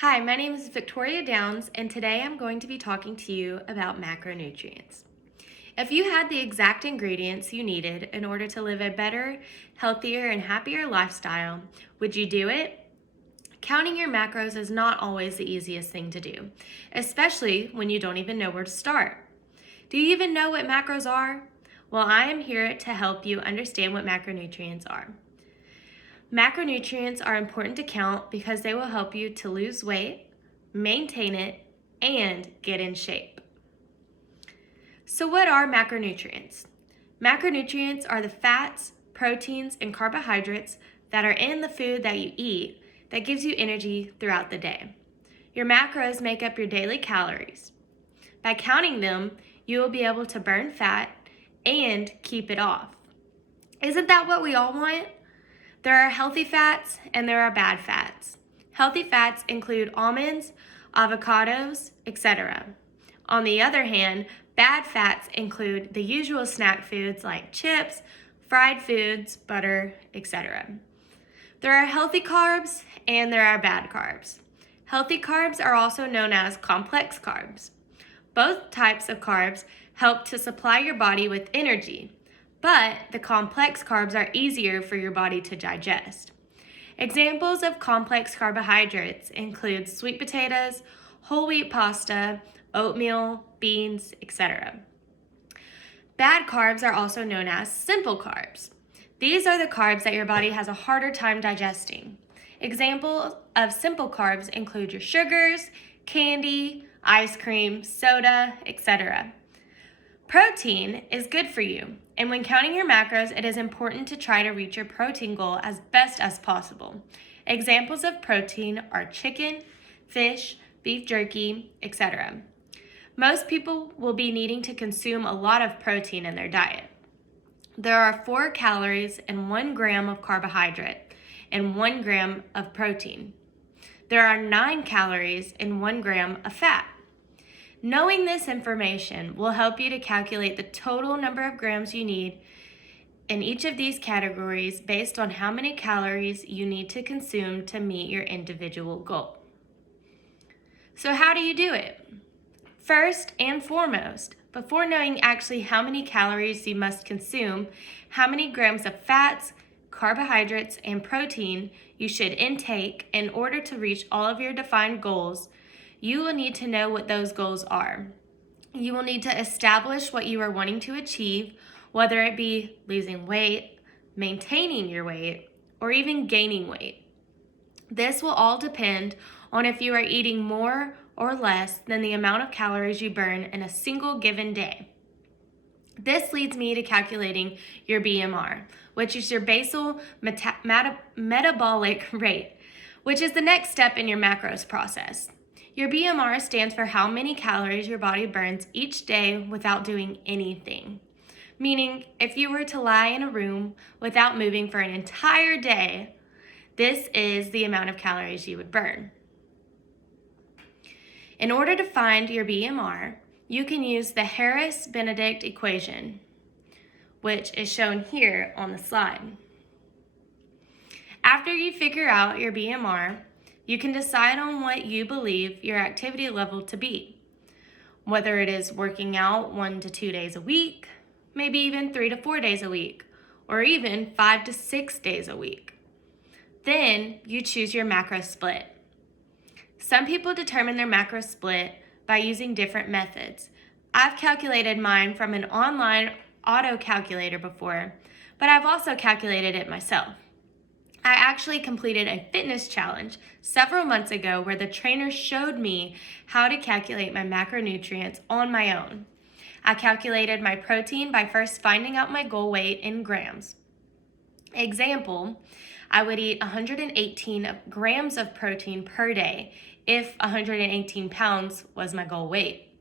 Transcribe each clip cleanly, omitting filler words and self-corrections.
Hi, my name is Victoria Downs, and today I'm going to be talking to you about macronutrients. If you had the exact ingredients you needed in order to live a better, healthier, and happier lifestyle, would you do it? Counting your macros is not always the easiest thing to do, especially when you don't even know where to start. Do you even know what macros are? Well, I am here to help you understand what macronutrients are. Macronutrients are important to count because they will help you to lose weight, maintain it, and get in shape. So what are macronutrients? Macronutrients are the fats, proteins, and carbohydrates that are in the food that you eat that gives you energy throughout the day. Your macros make up your daily calories. By counting them, you will be able to burn fat and keep it off. Isn't that what we all want? There are healthy fats and there are bad fats. Healthy fats include almonds, avocados, etc. On the other hand, bad fats include the usual snack foods like chips, fried foods, butter, etc. There are healthy carbs and there are bad carbs. Healthy carbs are also known as complex carbs. Both types of carbs help to supply your body with energy, but the complex carbs are easier for your body to digest. Examples of complex carbohydrates include sweet potatoes, whole wheat pasta, oatmeal, beans, etc. Bad carbs are also known as simple carbs. These are the carbs that your body has a harder time digesting. Examples of simple carbs include your sugars, candy, ice cream, soda, etc. Protein is good for you, and when counting your macros, it is important to try to reach your protein goal as best as possible. Examples of protein are chicken, fish, beef jerky, etc. Most people will be needing to consume a lot of protein in their diet. There are 4 calories in 1 gram of carbohydrate and 1 gram of protein. There are 9 calories in 1 gram of fat. Knowing this information will help you to calculate the total number of grams you need in each of these categories based on how many calories you need to consume to meet your individual goal. So how do you do it? First and foremost, before knowing actually how many calories you must consume, how many grams of fats, carbohydrates, and protein you should intake in order to reach all of your defined goals, you will need to know what those goals are. You will need to establish what you are wanting to achieve, whether it be losing weight, maintaining your weight, or even gaining weight. This will all depend on if you are eating more or less than the amount of calories you burn in a single given day. This leads me to calculating your BMR, which is your basal metabolic rate, which is the next step in your macros process. Your BMR stands for how many calories your body burns each day without doing anything. Meaning, if you were to lie in a room without moving for an entire day, this is the amount of calories you would burn. In order to find your BMR, you can use the Harris-Benedict equation, which is shown here on the slide. After you figure out your BMR, you can decide on what you believe your activity level to be, whether it is working out 1 to 2 days a week, maybe even 3 to 4 days a week, or even 5 to 6 days a week. Then you choose your macro split. Some people determine their macro split by using different methods. I've calculated mine from an online auto calculator before, but I've also calculated it myself. I actually completed a fitness challenge several months ago where the trainer showed me how to calculate my macronutrients on my own. I calculated my protein by first finding out my goal weight in grams. Example, I would eat 118 grams of protein per day if 118 pounds was my goal weight.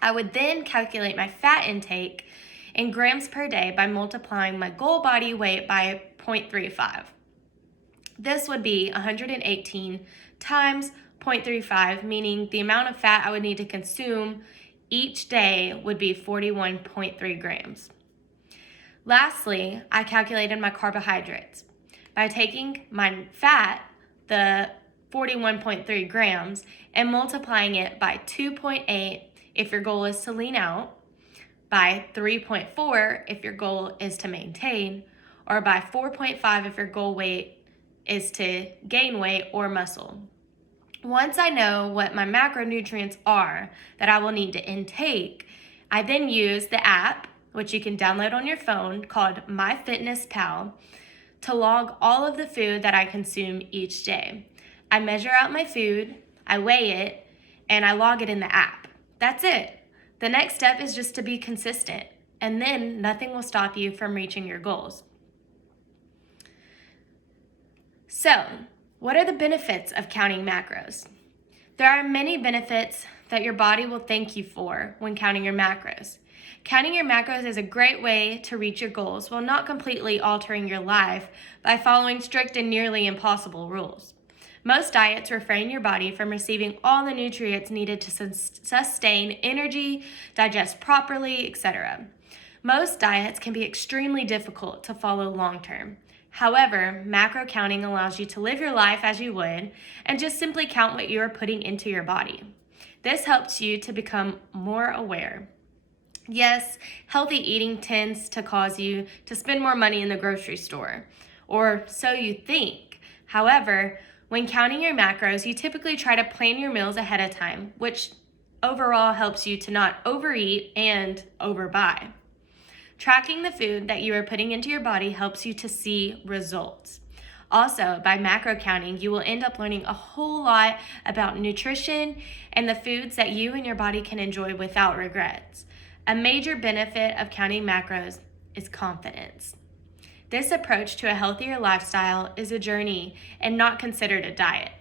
I would then calculate my fat intake in grams per day by multiplying my goal body weight by 0.35. This would be 118 times 0.35, meaning the amount of fat I would need to consume each day would be 41.3 grams. Lastly, I calculated my carbohydrates. By taking my fat, the 41.3 grams and multiplying it by 2.8 if your goal is to lean out, by 3.4 if your goal is to maintain, or by 4.5 if your goal weight is to gain weight or muscle. Once I know what my macronutrients are that I will need to intake, I then use the app, which you can download on your phone, called MyFitnessPal, to log all of the food that I consume each day. I measure out my food, I weigh it, and I log it in the app. That's it. The next step is just to be consistent, and then nothing will stop you from reaching your goals. So, what are the benefits of counting macros? There are many benefits that your body will thank you for when counting your macros. Counting your macros is a great way to reach your goals while not completely altering your life by following strict and nearly impossible rules. Most diets refrain your body from receiving all the nutrients needed to sustain energy, digest properly, etc. Most diets can be extremely difficult to follow long term. However, macro counting allows you to live your life as you would and just simply count what you are putting into your body. This helps you to become more aware. Yes, healthy eating tends to cause you to spend more money in the grocery store, or so you think. However, when counting your macros, you typically try to plan your meals ahead of time, which overall helps you to not overeat and overbuy. Tracking the food that you are putting into your body helps you to see results. Also, by macro counting, you will end up learning a whole lot about nutrition and the foods that you and your body can enjoy without regrets. A major benefit of counting macros is confidence. This approach to a healthier lifestyle is a journey and not considered a diet.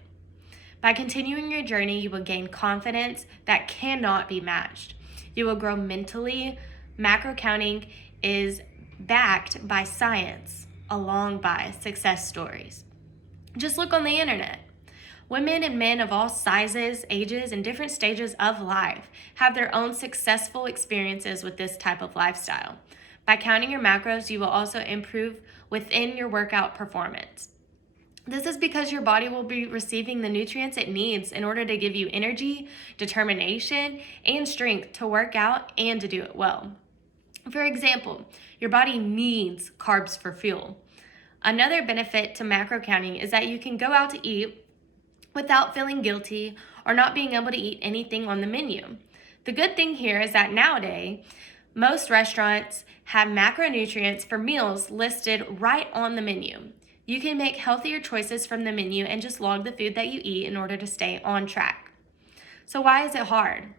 By continuing your journey, you will gain confidence that cannot be matched. You will grow mentally. Macro counting is backed by science, along by success stories. Just look on the internet. Women and men of all sizes, ages, and different stages of life have their own successful experiences with this type of lifestyle. By counting your macros, you will also improve within your workout performance. This is because your body will be receiving the nutrients it needs in order to give you energy, determination, and strength to work out and to do it well. For example, your body needs carbs for fuel. Another benefit to macro counting is that you can go out to eat without feeling guilty or not being able to eat anything on the menu. The good thing here is that nowadays, most restaurants have macronutrients for meals listed right on the menu. You can make healthier choices from the menu and just log the food that you eat in order to stay on track. So why is it hard?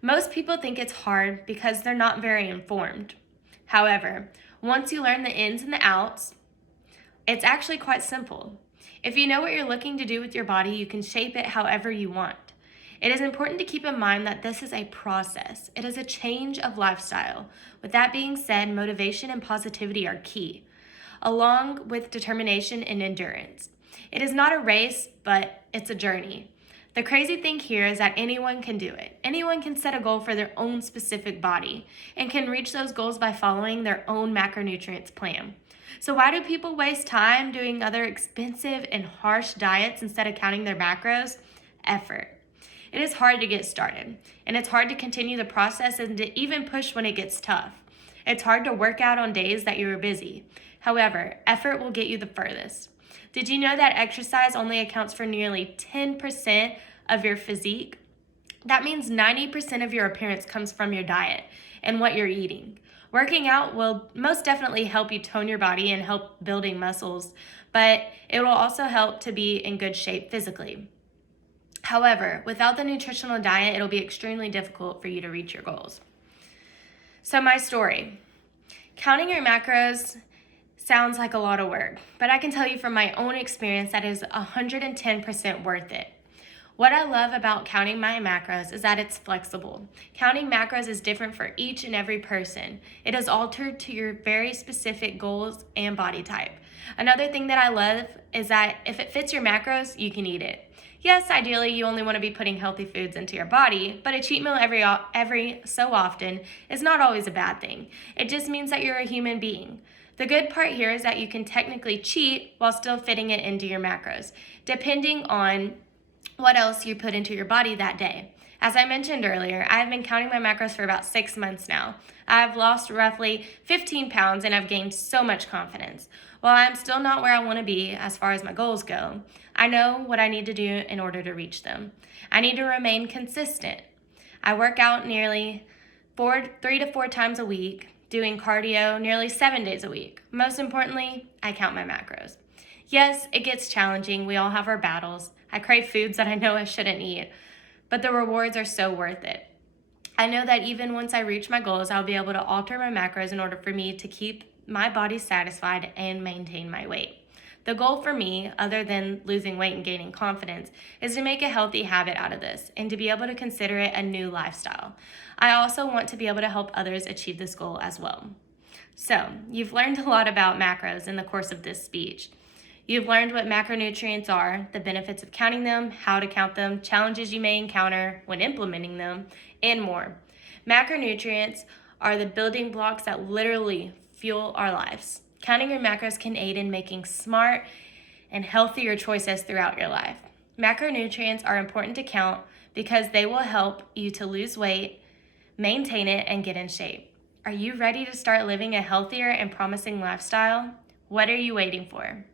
Most people think it's hard because they're not very informed. However, once you learn the ins and the outs, it's actually quite simple. If you know what you're looking to do with your body, you can shape it however you want. It is important to keep in mind that this is a process. It is a change of lifestyle. With that being said, motivation and positivity are key, along with determination and endurance. It is not a race, but it's a journey. The crazy thing here is that anyone can do it. Anyone can set a goal for their own specific body and can reach those goals by following their own macronutrients plan. So why do people waste time doing other expensive and harsh diets instead of counting their macros? Effort. It is hard to get started, and it's hard to continue the process and to even push when it gets tough. It's hard to work out on days that you are busy. However, effort will get you the furthest. Did you know that exercise only accounts for nearly 10% of your physique? That means 90% of your appearance comes from your diet and what you're eating. Working out will most definitely help you tone your body and help building muscles, but it will also help to be in good shape physically. However, without the nutritional diet, it'll be extremely difficult for you to reach your goals. So my story. Counting your macros sounds like a lot of work, but I can tell you from my own experience that is 110% worth it. What I love about counting my macros is that it's flexible. Counting macros is different for each and every person. It is altered to your very specific goals and body type. Another thing that I love is that if it fits your macros, you can eat it. Yes, ideally you only want to be putting healthy foods into your body, but a cheat meal every so often is not always a bad thing. It just means that you're a human being. The good part here is that you can technically cheat while still fitting it into your macros, depending on what else you put into your body that day. As I mentioned earlier, I have been counting my macros for about 6 months now. I've lost roughly 15 pounds and I've gained so much confidence. While I'm still not where I want to be as far as my goals go, I know what I need to do in order to reach them. I need to remain consistent. I work out nearly 3 to 4 times a week, doing cardio nearly 7 days a week. Most importantly, I count my macros. Yes, it gets challenging. We all have our battles. I crave foods that I know I shouldn't eat, but the rewards are so worth it. I know that even once I reach my goals, I'll be able to alter my macros in order for me to keep my body satisfied and maintain my weight. The goal for me, other than losing weight and gaining confidence, is to make a healthy habit out of this and to be able to consider it a new lifestyle. I also want to be able to help others achieve this goal as well. So, you've learned a lot about macros in the course of this speech. You've learned what macronutrients are, the benefits of counting them, how to count them, challenges you may encounter when implementing them, and more. Macronutrients are the building blocks that literally fuel our lives. Counting your macros can aid in making smart and healthier choices throughout your life. Macronutrients are important to count because they will help you to lose weight, maintain it, and get in shape. Are you ready to start living a healthier and promising lifestyle? What are you waiting for?